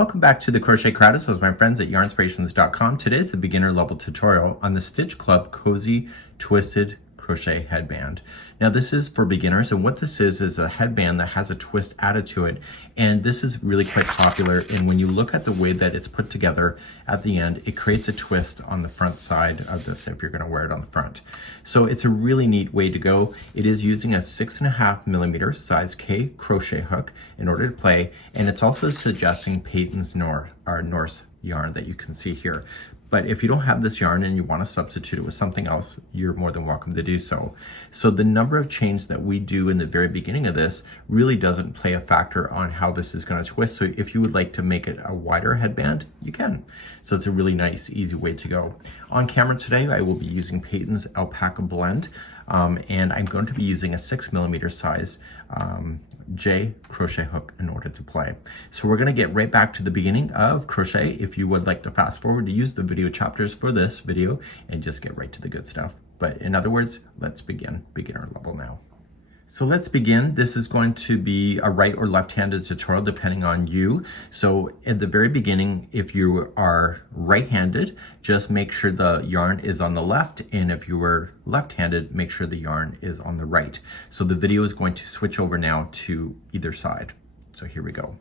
Welcome back to the Crochet Crowd with my friends at Yarnspirations.com. Today is the beginner level tutorial on the Stitch Club Cozy Twisted Crochet Headband. Now this is for beginners, and what this is a headband that has a twist added to it, and this is really quite popular. And when you look at the way that it's put together at the end, it creates a twist on the front side of this if you're going to wear it on the front. So it's a really neat way to go. It is using a 6.5mm size K crochet hook in order to play, and it's also suggesting Patons Norse yarn that you can see here. But if you don't have this yarn and you want to substitute it with something else, you're more than welcome to do so. So the number of chains that we do in the very beginning of this really doesn't play a factor on how this is going to twist. So if you would like to make it a wider headband, you can. So it's a really nice, easy way to go. On camera today, I will be using Patons Alpaca Blend, and I'm going to be using a 6mm size J crochet hook in order to play. So we're going to get right back to the beginning of crochet. If you would like to fast forward to use the video chapters for this video and just get right to the good stuff. But in other words, let's begin beginner level now. So let's begin. This is going to be a right or left-handed tutorial depending on you. So at the very beginning, if you are right-handed, just make sure the yarn is on the left, and if you were left-handed, make sure the yarn is on the right. So the video is going to switch over now to either side. So here we go.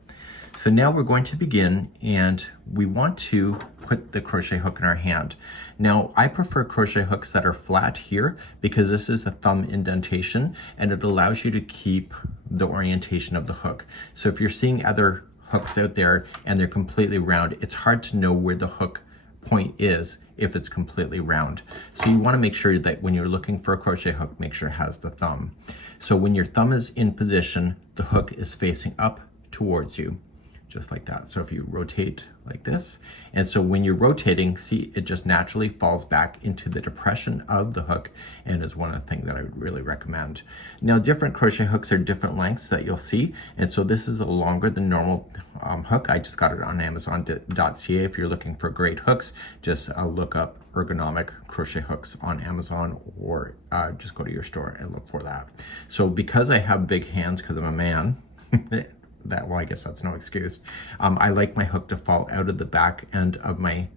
So now we're going to begin, and we want to put the crochet hook in our hand. Now I prefer crochet hooks that are flat here because this is the thumb indentation and it allows you to keep the orientation of the hook. So if you're seeing other hooks out there and they're completely round, it's hard to know where the hook point is if it's completely round. So you want to make sure that when you're looking for a crochet hook, make sure it has the thumb. So when your thumb is in position, the hook is facing up towards you, just like that. So if you rotate like this, and so when you're rotating, see, it just naturally falls back into the depression of the hook, and is one of the things that I would really recommend. Now different crochet hooks are different lengths that you'll see, and so this is a longer than normal hook. I just got it on Amazon.ca. If you're looking for great hooks, just look up ergonomic crochet hooks on Amazon, or just go to your store and look for that. So because I have big hands because I'm a man, well, I guess that's no excuse. I like my hook to fall out of the back end of my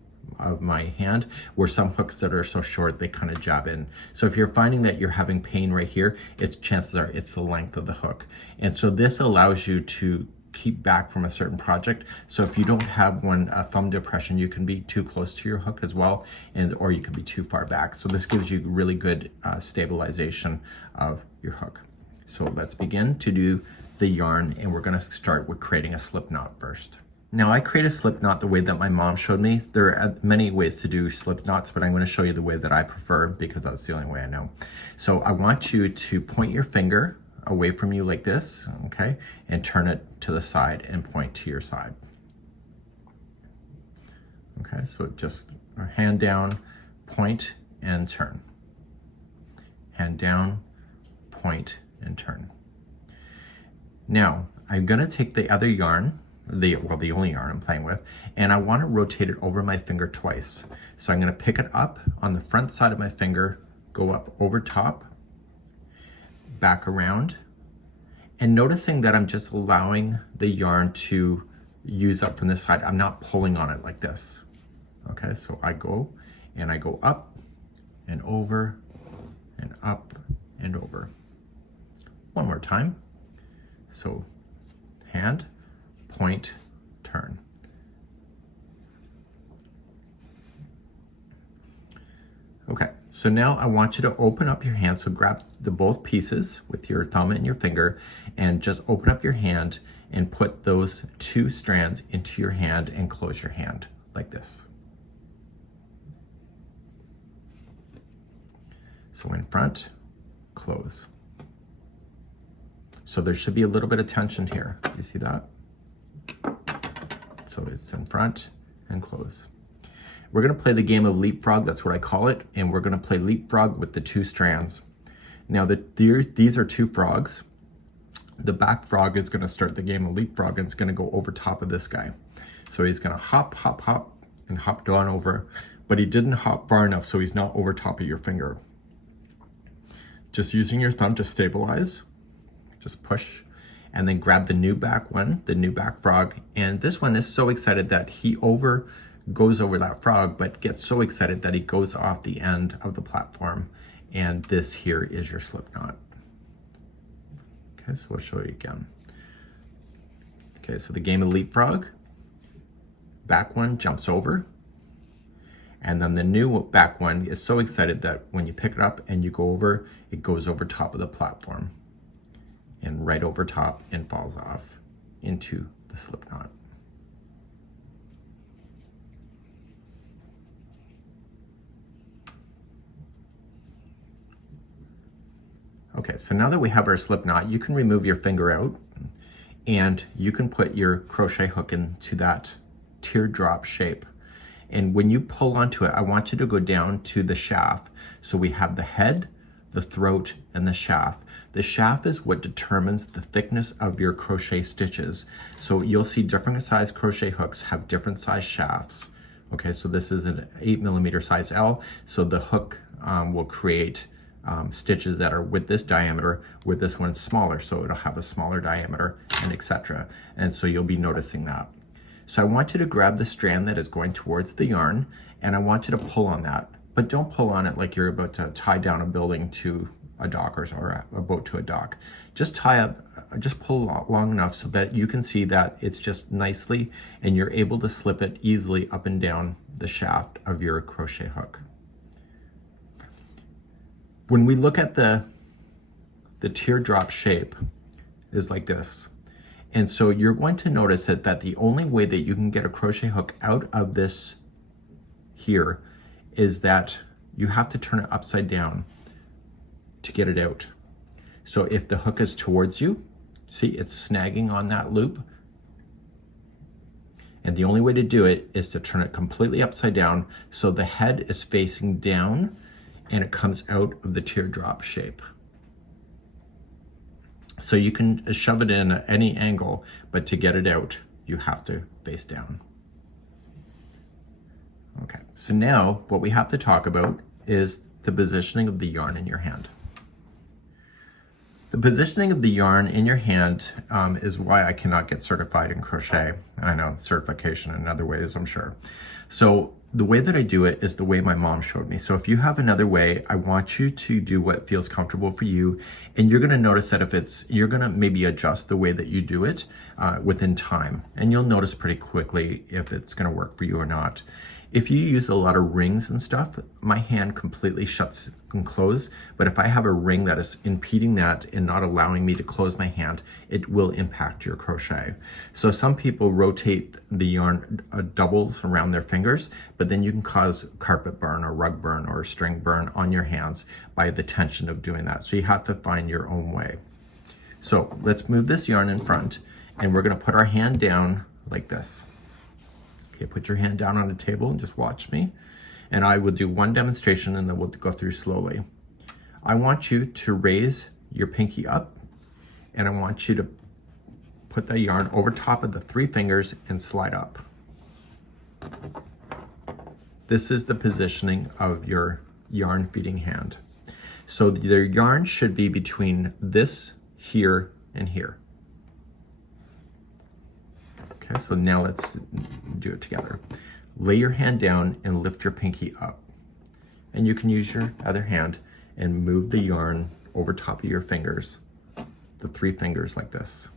hand, where some hooks that are so short they kind of jab in. So if you're finding that you're having pain right here, chances are it's the length of the hook. And so this allows you to keep back from a certain project. So if you don't have a thumb depression, you can be too close to your hook as well, or you can be too far back. So this gives you really good stabilization of your hook. So let's begin to do the yarn, and we're going to start with creating a slip knot first. Now I create a slip knot the way that my mom showed me. There are many ways to do slip knots, but I'm going to show you the way that I prefer because that's the only way I know. So I want you to point your finger away from you like this, okay, and turn it to the side and point to your side. Okay, so just hand down, point, and turn. Hand down, point, and turn. Now, I'm going to take the other yarn, the only yarn I'm playing with, and I want to rotate it over my finger twice. So I'm going to pick it up on the front side of my finger, go up over top, back around, and noticing that I'm just allowing the yarn to use up from this side. I'm not pulling on it like this. Okay, so I go up and over and up and over. One more time. So hand, point, turn. Okay, so now I want you to open up your hand. So grab both pieces with your thumb and your finger and just open up your hand and put those two strands into your hand and close your hand like this. So in front, close. So there should be a little bit of tension here. Do you see that? So it's in front and close. We're going to play the game of leapfrog, that's what I call it, and we're going to play leapfrog with the two strands. Now these are two frogs. The back frog is going to start the game of leapfrog, and it's going to go over top of this guy. So he's going to hop, hop, hop, and hop down over, but he didn't hop far enough, so he's not over top of your finger. Just using your thumb to stabilize, just push, and then grab the new back one, the new back frog. And this one is so excited that he goes over that frog, but gets so excited that he goes off the end of the platform. And this here is your slip knot. Okay, so we'll show you again. Okay, so the game of leapfrog, back one jumps over, and then the new back one is so excited that when you pick it up and you go over, it goes over top of the platform and right over top and falls off into the slip knot. Okay, so now that we have our slip knot, you can remove your finger out and you can put your crochet hook into that teardrop shape. And when you pull onto it, I want you to go down to the shaft. So we have the head, the throat, and the shaft. The shaft is what determines the thickness of your crochet stitches. So you'll see different size crochet hooks have different size shafts. Okay, so this is an 8mm size L. So the hook will create stitches that are with this diameter, with this one smaller, so it'll have a smaller diameter, and etc. And so you'll be noticing that. So I want you to grab the strand that is going towards the yarn, and I want you to pull on that, but don't pull on it like you're about to tie down a building to a dock or a boat to a dock. Just pull long enough so that you can see that it's just nicely, and you're able to slip it easily up and down the shaft of your crochet hook. When we look at the teardrop shape is like this. And so you're going to notice that the only way that you can get a crochet hook out of this here is that you have to turn it upside down to get it out. So if the hook is towards you, see it's snagging on that loop. And the only way to do it is to turn it completely upside down so the head is facing down and it comes out of the teardrop shape. So you can shove it in at any angle, but to get it out, you have to face down. Okay, so now what we have to talk about is the positioning of the yarn in your hand. The positioning of the yarn in your hand is why I cannot get certified in crochet. I know, certification in other ways, I'm sure. So the way that I do it is the way my mom showed me. So if you have another way, I want you to do what feels comfortable for you. And you're gonna notice that you're gonna maybe adjust the way that you do it within time. And you'll notice pretty quickly if it's gonna work for you or not. If you use a lot of rings and stuff, my hand completely shuts and closes. But if I have a ring that is impeding that and not allowing me to close my hand, it will impact your crochet. So some people rotate the yarn doubles around their fingers, but then you can cause carpet burn or rug burn or string burn on your hands by the tension of doing that. So you have to find your own way. So let's move this yarn in front, and we're gonna put our hand down like this. Okay, put your hand down on the table and just watch me. And I will do one demonstration and then we'll go through slowly. I want you to raise your pinky up, and I want you to put the yarn over top of the 3 fingers and slide up. This is the positioning of your yarn feeding hand. So the yarn should be between this, here, and here. Okay, so now let's do it together. Lay your hand down and lift your pinky up. And you can use your other hand and move the yarn over top of your fingers, the 3 fingers like this.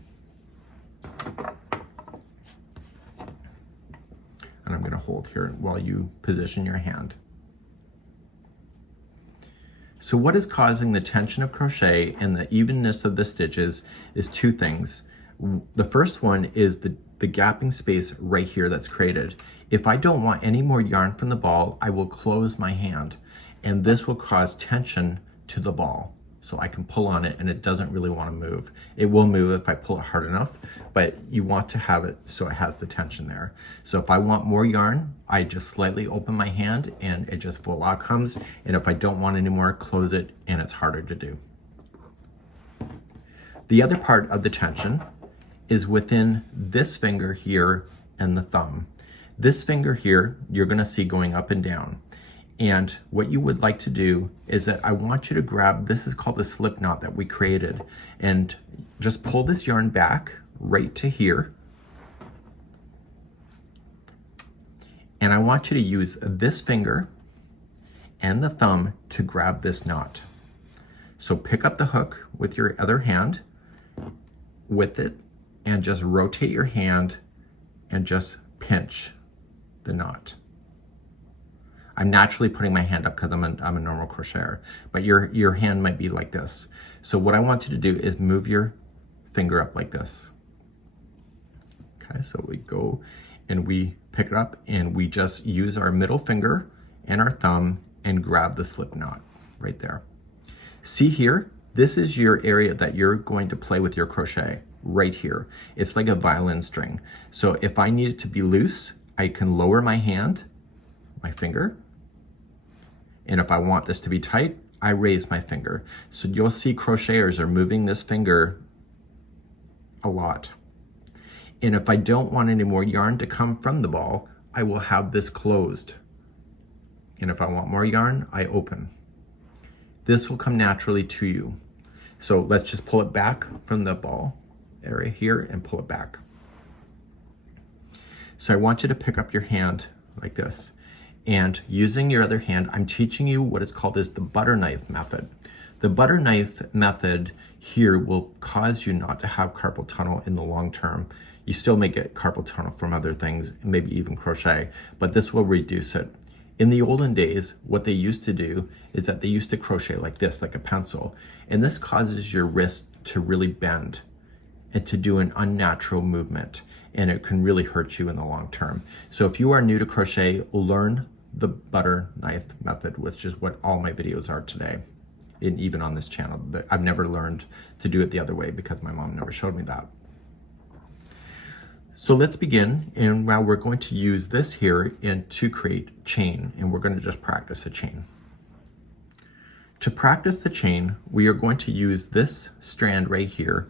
And I'm gonna hold here while you position your hand. So what is causing the tension of crochet and the evenness of the stitches is 2 things. The first one is the gapping space right here that's created. If I don't want any more yarn from the ball, I will close my hand, and this will cause tension to the ball. So I can pull on it and it doesn't really want to move. It will move if I pull it hard enough, but you want to have it so it has the tension there. So if I want more yarn, I just slightly open my hand and it just voila comes. And if I don't want any more, close it, and it's harder to do. The other part of the tension is within this finger here and the thumb. This finger here, you're gonna see going up and down. And what you would like to do is that I want you to grab, this is called a slip knot that we created, and just pull this yarn back right to here. And I want you to use this finger and the thumb to grab this knot. So pick up the hook with your other hand with it and just rotate your hand and just pinch the knot. I'm naturally putting my hand up because I'm a normal crocheter, but your hand might be like this. So what I want you to do is move your finger up like this. Okay, so we go and we pick it up and we just use our middle finger and our thumb and grab the slip knot right there. See here, this is your area that you're going to play with your crochet right here. It's like a violin string. So if I need it to be loose, I can lower my hand, my finger, and if I want this to be tight, I raise my finger. So you'll see crocheters are moving this finger a lot. And if I don't want any more yarn to come from the ball, I will have this closed. And if I want more yarn, I open. This will come naturally to you. So let's just pull it back from the ball area here and pull it back. So I want you to pick up your hand like this. And using your other hand, I'm teaching you what is called as the butter knife method. The butter knife method here will cause you not to have carpal tunnel in the long term. You still may get carpal tunnel from other things, maybe even crochet, but this will reduce it. In the olden days, what they used to do is that they used to crochet like this, like a pencil, and this causes your wrist to really bend and to do an unnatural movement, and it can really hurt you in the long term. So if you are new to crochet, learn the butter knife method, which is what all my videos are today, and even on this channel. I've never learned to do it the other way because my mom never showed me that. So let's begin, and now we're going to use this here to create chain, and we're going to just practice a chain. To practice the chain, we are going to use this strand right here,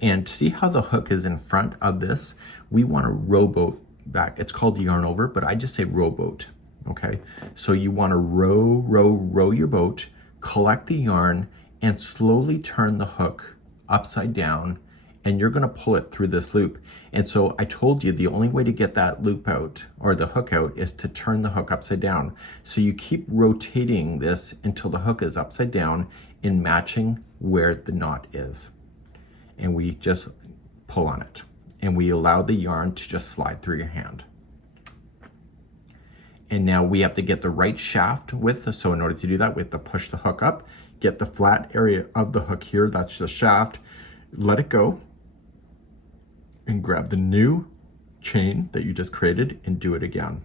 and see how the hook is in front of this? We want to rowboat back. It's called yarn over, but I just say rowboat. Okay, so you want to row your boat, collect the yarn, and slowly turn the hook upside down, and you're going to pull it through this loop. And so I told you the only way to get that loop out or the hook out is to turn the hook upside down. So you keep rotating this until the hook is upside down and matching where the knot is. And we just pull on it, and we allow the yarn to just slide through your hand. And now we have to get the right shaft width. So in order to do that, we have to push the hook up, get the flat area of the hook here, that's the shaft, let it go, and grab the new chain that you just created and do it again.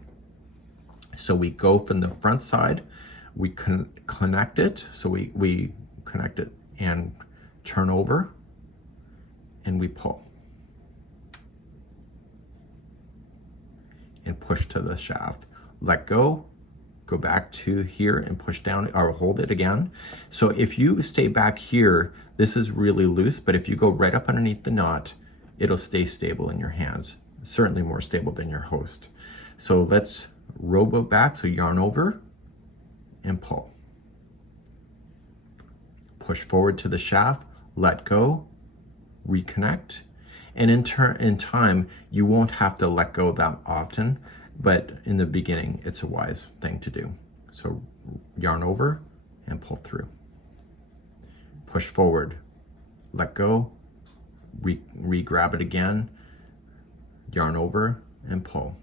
So we go from the front side, we connect it, so we connect it and turn over, and we pull. And push to the shaft. Let go, go back to here and push down or hold it again. So if you stay back here, this is really loose, but if you go right up underneath the knot, it'll stay stable in your hands, certainly more stable than your host. So let's rowboat back, so yarn over and pull. Push forward to the shaft, let go, reconnect. And in time, you won't have to let go that often, but in the beginning, it's a wise thing to do. So yarn over and pull through. Push forward, let go, re-grab it again, yarn over and pull.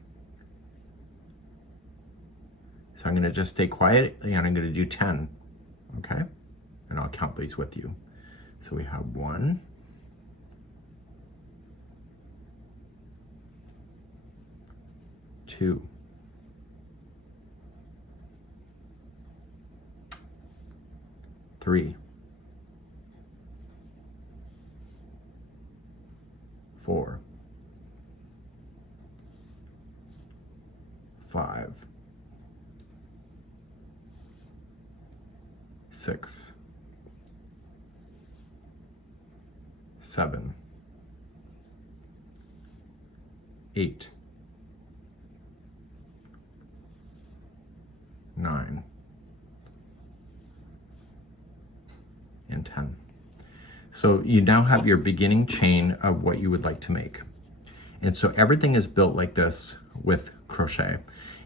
So I'm gonna just stay quiet and I'm gonna do 10, okay? And I'll count these with you. So we have 1, 2, 3, 4, 5, 6, 7, 8, 9, 10. So you now have your beginning chain of what you would like to make. And so everything is built like this with crochet.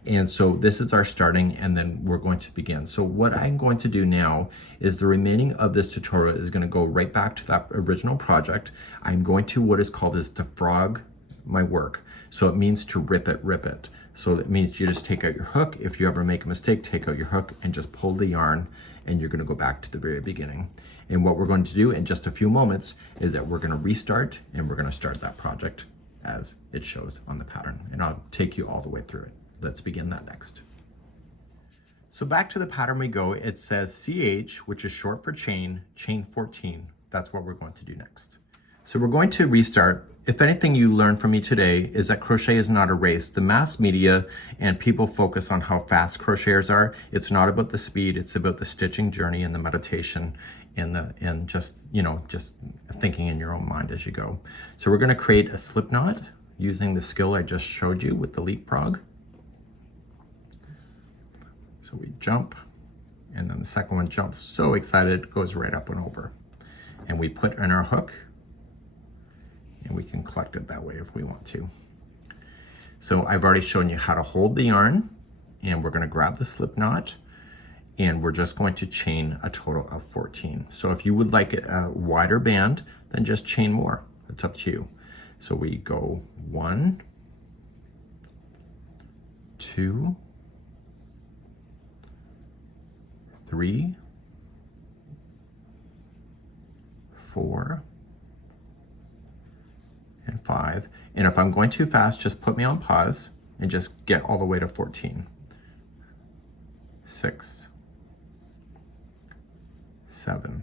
And so this is our starting, and then we're going to begin. So what I'm going to do now is the remaining of this tutorial is going to go right back to that original project. I'm going to what is called is to frog my work. So it means to rip it. So it means you just take out your hook. If you ever make a mistake, take out your hook and just pull the yarn, and you're going to go back to the very beginning. And what we're going to do in just a few moments is that we're going to restart, and we're going to start that project as it shows on the pattern. And I'll take you all the way through it. Let's begin that next. So back to the pattern we go. It says CH, which is short for chain 14. That's what we're going to do next. So we're going to restart. If anything you learned from me today is that crochet is not a race. The mass media and people focus on how fast crocheters are. It's not about the speed, it's about the stitching journey and the meditation and just, you know, just thinking in your own mind as you go. So we're gonna create a slip knot using the skill I just showed you with the leapfrog. So we jump, and then the second one jumps, so excited, goes right up and over. And we put in our hook, and we can collect it that way if we want to. So I've already shown you how to hold the yarn, and we're gonna grab the slip knot, and we're just going to chain a total of 14. So if you would like a wider band, then just chain more. It's up to you. So we go 1, 2, 3, 4, and 5. And if I'm going too fast, just put me on pause and just get all the way to 14. 6, 7,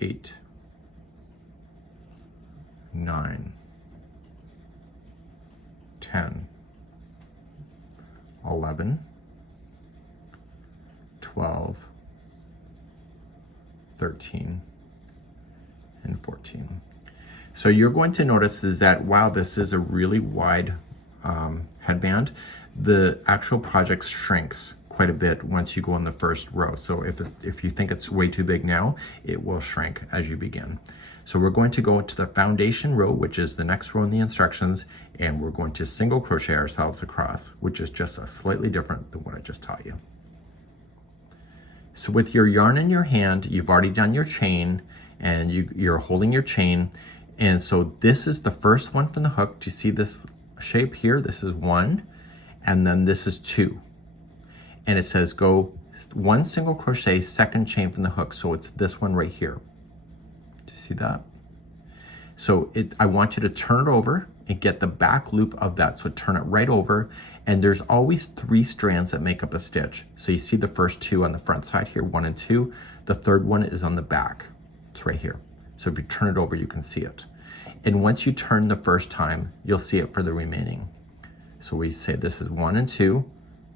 8, 9, 10, 11, 12, 13, and 14. So you're going to notice is that, wow, this is a really wide headband. The actual project shrinks quite a bit once you go in the first row. So if you think it's way too big now, it will shrink as you begin. So we're going to go to the foundation row, which is the next row in the instructions, and we're going to single crochet ourselves across, which is just a slightly different than what I just taught you. So with your yarn in your hand, you've already done your chain, and you're holding your chain. And so this is the first one from the hook. Do you see this shape here? This is 1, and then this is 2. And it says go 1 single crochet, second chain from the hook. So it's this one right here. Do you see that? So I want you to turn it over and get the back loop of that. So turn it right over, and there's always 3 strands that make up a stitch. So you see the first 2 on the front side here, 1 and 2. The third one is on the back. It's right here. So if you turn it over, you can see it. And once you turn the first time, you'll see it for the remaining. So we say this is 1 and 2,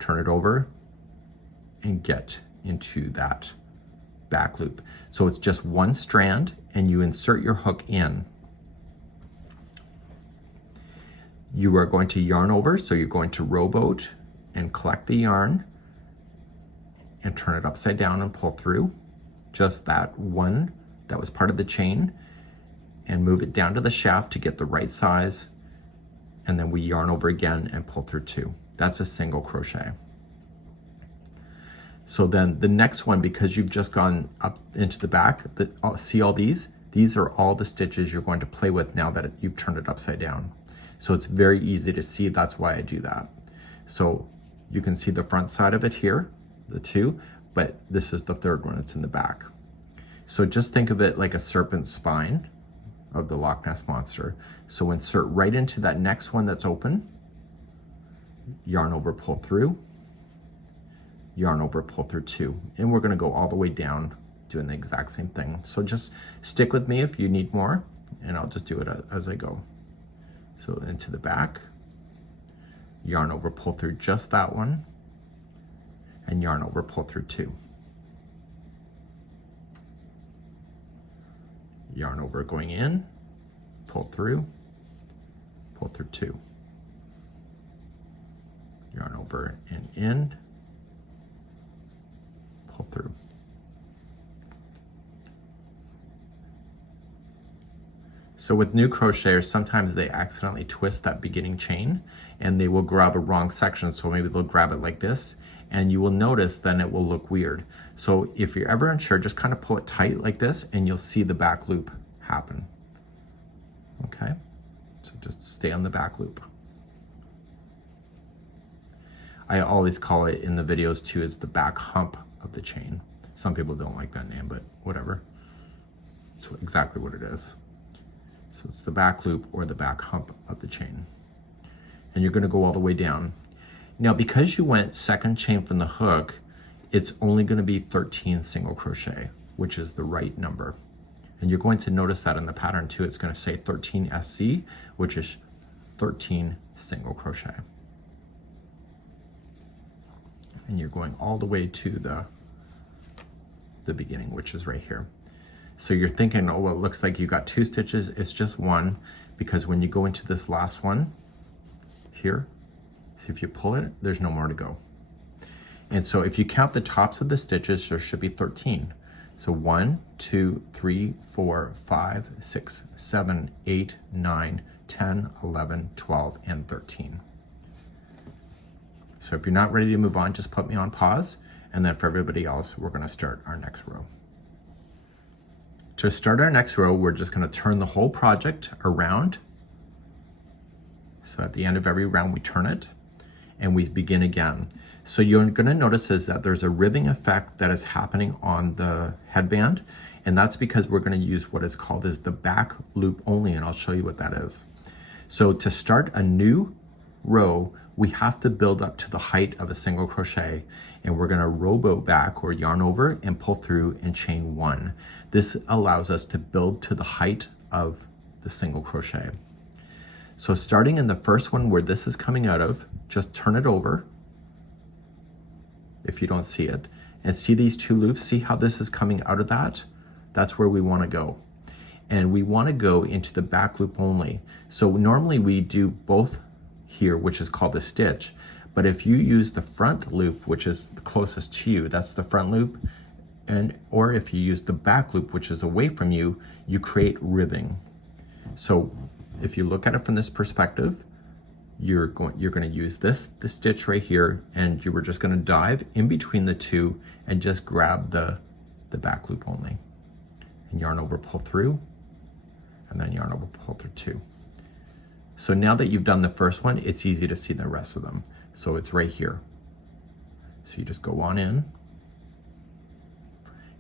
turn it over, and get into that back loop. So it's just 1 strand, and you insert your hook in. You are going to yarn over, so you're going to rowboat and collect the yarn and turn it upside down and pull through just that one that was part of the chain, and move it down to the shaft to get the right size, and then we yarn over again and pull through 2. That's a single crochet. So then the next one, because you've just gone up into the back, see all these? These are all the stitches you're going to play with now that you've turned it upside down. So it's very easy to see, that's why I do that. So you can see the front side of it here, the 2, but this is the third one, it's in the back. So just think of it like a serpent spine of the Loch Ness Monster. So insert right into that next one that's open, yarn over, pull through, yarn over, pull through 2. And we're gonna go all the way down doing the exact same thing. So just stick with me if you need more, and I'll just do it as I go. So into the back, yarn over, pull through just that one, and yarn over, pull through 2. Yarn over going in, pull through 2. Yarn over and in, pull through. So with new crocheters, sometimes they accidentally twist that beginning chain and they will grab a wrong section. So maybe they'll grab it like this, and you will notice then it will look weird. So if you're ever unsure, just kind of pull it tight like this and you'll see the back loop happen. Okay, so just stay on the back loop. I always call it in the videos too is the back hump of the chain. Some people don't like that name, but whatever. It's exactly what it is. So it's the back loop or the back hump of the chain. And you're gonna go all the way down. Now, because you went second chain from the hook, it's only gonna be 13 single crochet, which is the right number. And you're going to notice that in the pattern too. It's gonna say 13 SC, which is 13 single crochet. And you're going all the way to the beginning, which is right here. So you're thinking, oh, well, it looks like you got 2 stitches. It's just 1, because when you go into this last one here, see if you pull it, there's no more to go. And so if you count the tops of the stitches, there should be 13. So 1, 2, 3, 4, 5, 6, 7, 8, 9, 10, 11, 12, and 13. So if you're not ready to move on, just put me on pause. And then for everybody else, we're gonna start our next row. To start our next row, we're just gonna turn the whole project around. So at the end of every round, we turn it and we begin again. So you're gonna notice is that there's a ribbing effect that is happening on the headband. And that's because we're gonna use what is called is the back loop only, and I'll show you what that is. So to start a new row, we have to build up to the height of a single crochet, and we're gonna rowboat back or yarn over and pull through and chain 1. This allows us to build to the height of the single crochet. So starting in the first one where this is coming out of, just turn it over if you don't see it, and see these 2 loops. See how this is coming out of that? That's where we wanna go. And we wanna go into the back loop only. So normally we do both here, which is called a stitch. But if you use the front loop, which is the closest to you, that's the front loop, or if you use the back loop, which is away from you, you create ribbing. So if you look at it from this perspective, you're going to use the stitch right here, and you were just going to dive in between the 2 and just grab the back loop only, and yarn over, pull through, and then yarn over, pull through 2. So now that you've done the first one, it's easy to see the rest of them. So it's right here. So you just go on in,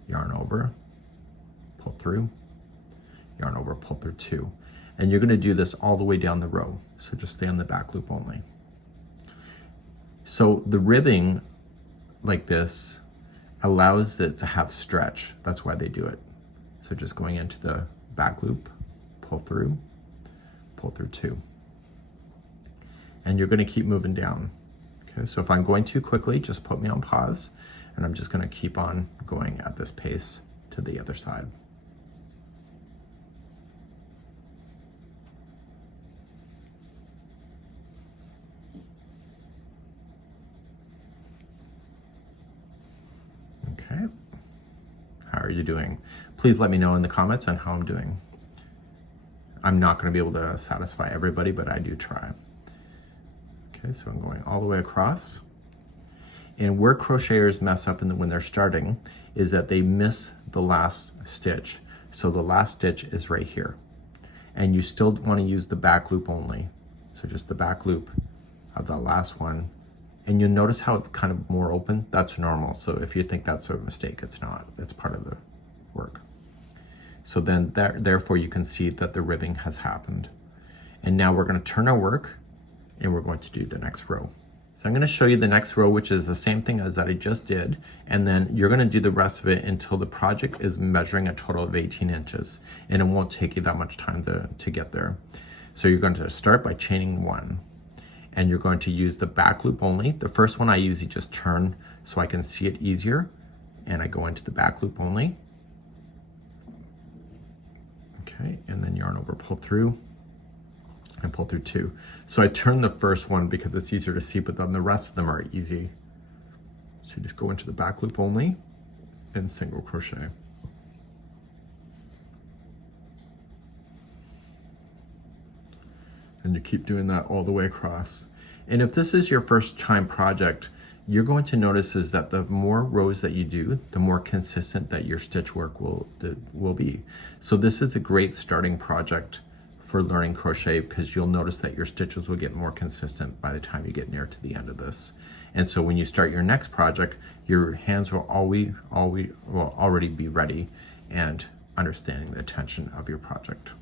yarn over, pull through, yarn over, pull through 2. And you're gonna do this all the way down the row. So just stay on the back loop only. So the ribbing like this allows it to have stretch. That's why they do it. So just going into the back loop, pull through 2. And you're gonna keep moving down. Okay, so if I'm going too quickly, just put me on pause, and I'm just gonna keep on going at this pace to the other side. Okay, how are you doing? Please let me know in the comments on how I'm doing. I'm not going to be able to satisfy everybody, but I do try. Okay, so I'm going all the way across. And where crocheters mess up when they're starting is that they miss the last stitch. So the last stitch is right here. And you still want to use the back loop only. So just the back loop of the last one. And you'll notice how it's kind of more open. That's normal. So if you think that's a mistake, it's not. It's part of the work. So then therefore you can see that the ribbing has happened. And now we're going to turn our work and we're going to do the next row. So I'm going to show you the next row, which is the same thing as that I just did. And then you're going to do the rest of it until the project is measuring a total of 18 inches. And it won't take you that much time to get there. So you're going to start by chaining 1. And you're going to use the back loop only. The first one I usually just turn so I can see it easier. And I go into the back loop only. Okay, and then yarn over, pull through, and pull through 2. So I turn the first one because it's easier to see, but then the rest of them are easy. So you just go into the back loop only and single crochet. And you keep doing that all the way across. And if this is your first time project, you're going to notice is that the more rows that you do, the more consistent that your stitch work will be. So this is a great starting project for learning crochet, because you'll notice that your stitches will get more consistent by the time you get near to the end of this. And so when you start your next project, your hands will already be ready and understanding the tension of your project.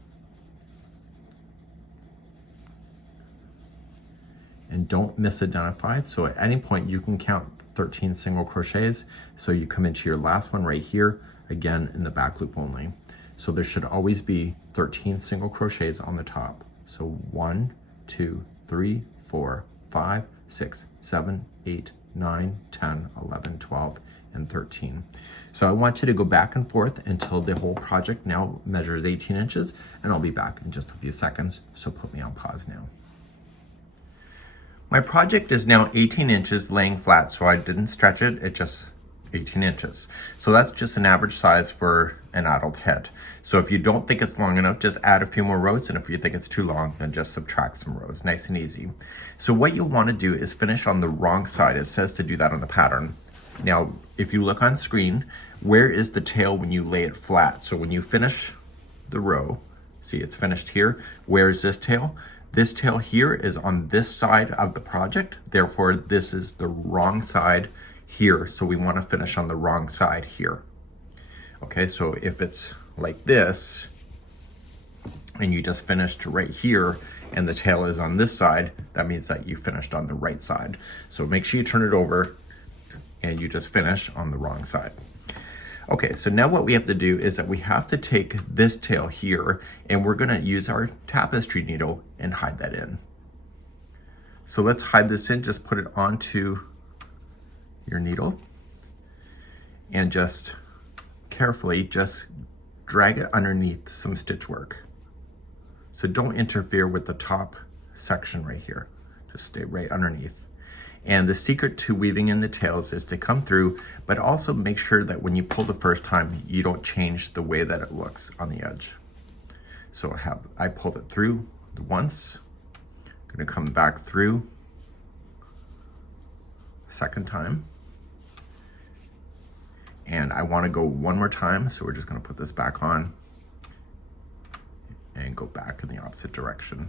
And don't misidentify. So at any point you can count 13 single crochets. So you come into your last one right here, again in the back loop only. So there should always be 13 single crochets on the top. So 1, 2, 3, 4, 5, 6, 7, 8, 9, 10, 11, 12, and 13. So I want you to go back and forth until the whole project now measures 18 inches, and I'll be back in just a few seconds. So put me on pause now. My project is now 18 inches laying flat, so I didn't stretch it, it just 18 inches. So that's just an average size for an adult head. So if you don't think it's long enough, just add a few more rows, and if you think it's too long, then just subtract some rows, nice and easy. So what you'll want to do is finish on the wrong side. It says to do that on the pattern. Now, if you look on screen, where is the tail when you lay it flat? So when you finish the row, see it's finished here, where is this tail? This tail here is on this side of the project, therefore this is the wrong side here, so we want to finish on the wrong side here. Okay, so if it's like this, and you just finished right here, and the tail is on this side, that means that you finished on the right side. So make sure you turn it over, and you just finish on the wrong side. Okay, so now what we have to do is that we have to take this tail here, and we're gonna use our tapestry needle and hide that in. So let's hide this in, just put it onto your needle, and just carefully just drag it underneath some stitch work. So don't interfere with the top section right here, just stay right underneath. And the secret to weaving in the tails is to come through, but also make sure that when you pull the first time, you don't change the way that it looks on the edge. So I pulled it through once, I'm gonna come back through second time. And I wanna go one more time, so we're just gonna put this back on and go back in the opposite direction.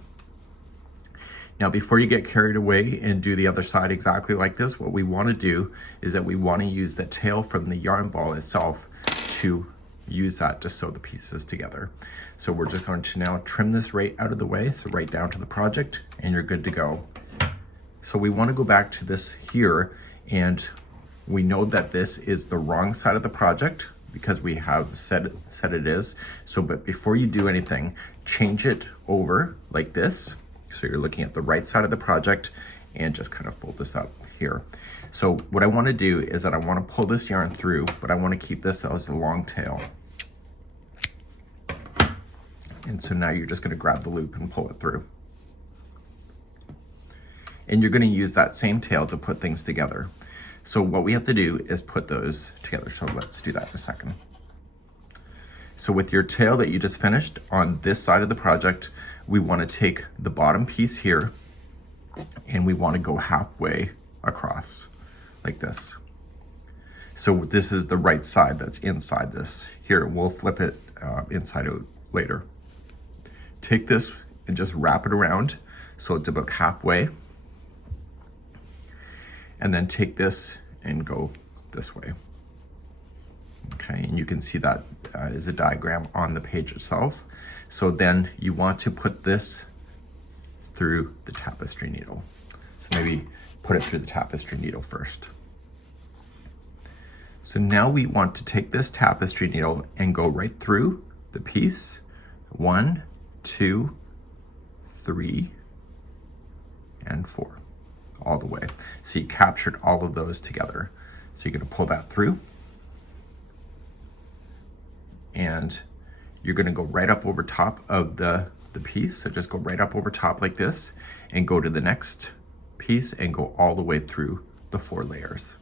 Now, before you get carried away and do the other side exactly like this, what we want to do is that we want to use the tail from the yarn ball itself to use that to sew the pieces together. So we're just going to now trim this right out of the way, so right down to the project, and you're good to go. So we want to go back to this here, and we know that this is the wrong side of the project because we have said it is. So, but before you do anything, change it over like this. So you're looking at the right side of the project, and just kind of fold this up here. So what I want to do is that I want to pull this yarn through, but I want to keep this as a long tail. And so now you're just going to grab the loop and pull it through. And you're going to use that same tail to put things together. So what we have to do is put those together. So let's do that in a second. So with your tail that you just finished on this side of the project, we want to take the bottom piece here, and we want to go halfway across like this. So this is the right side that's inside this. Here, we'll flip it inside out later. Take this and just wrap it around so it's about halfway. And then take this and go this way. Okay, and you can see that is a diagram on the page itself. So then you want to put this through the tapestry needle. So maybe put it through the tapestry needle first. So now we want to take this tapestry needle and go right through the piece. 1, 2, 3, and 4, all the way. So you captured all of those together. So you're gonna pull that through, and you're gonna go right up over top of the piece. So just go right up over top like this, and go to the next piece and go all the way through the 4 layers.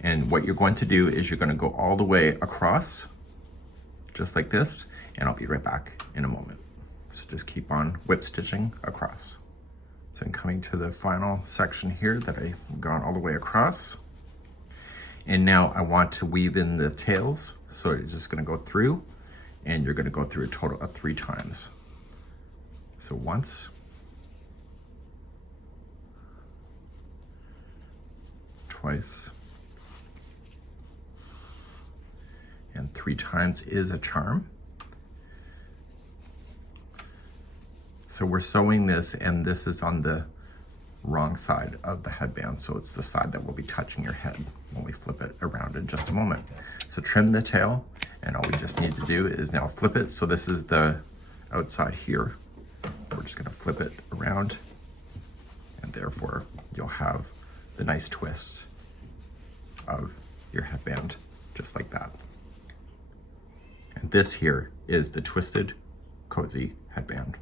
And what you're going to do is you're gonna go all the way across, just like this, and I'll be right back in a moment. So just keep on whip stitching across. So I'm coming to the final section here that I've gone all the way across. And now I want to weave in the tails. So you're just gonna go through, and you're gonna go through a total of 3 times. So once, twice, and 3 times is a charm. So we're sewing this, and this is on the wrong side of the headband, so it's the side that will be touching your head when we flip it around in just a moment. So trim the tail, and all we just need to do is now flip it. So this is the outside here. We're just gonna flip it around, and therefore you'll have the nice twist of your headband, just like that. And this here is the twisted cozy headband.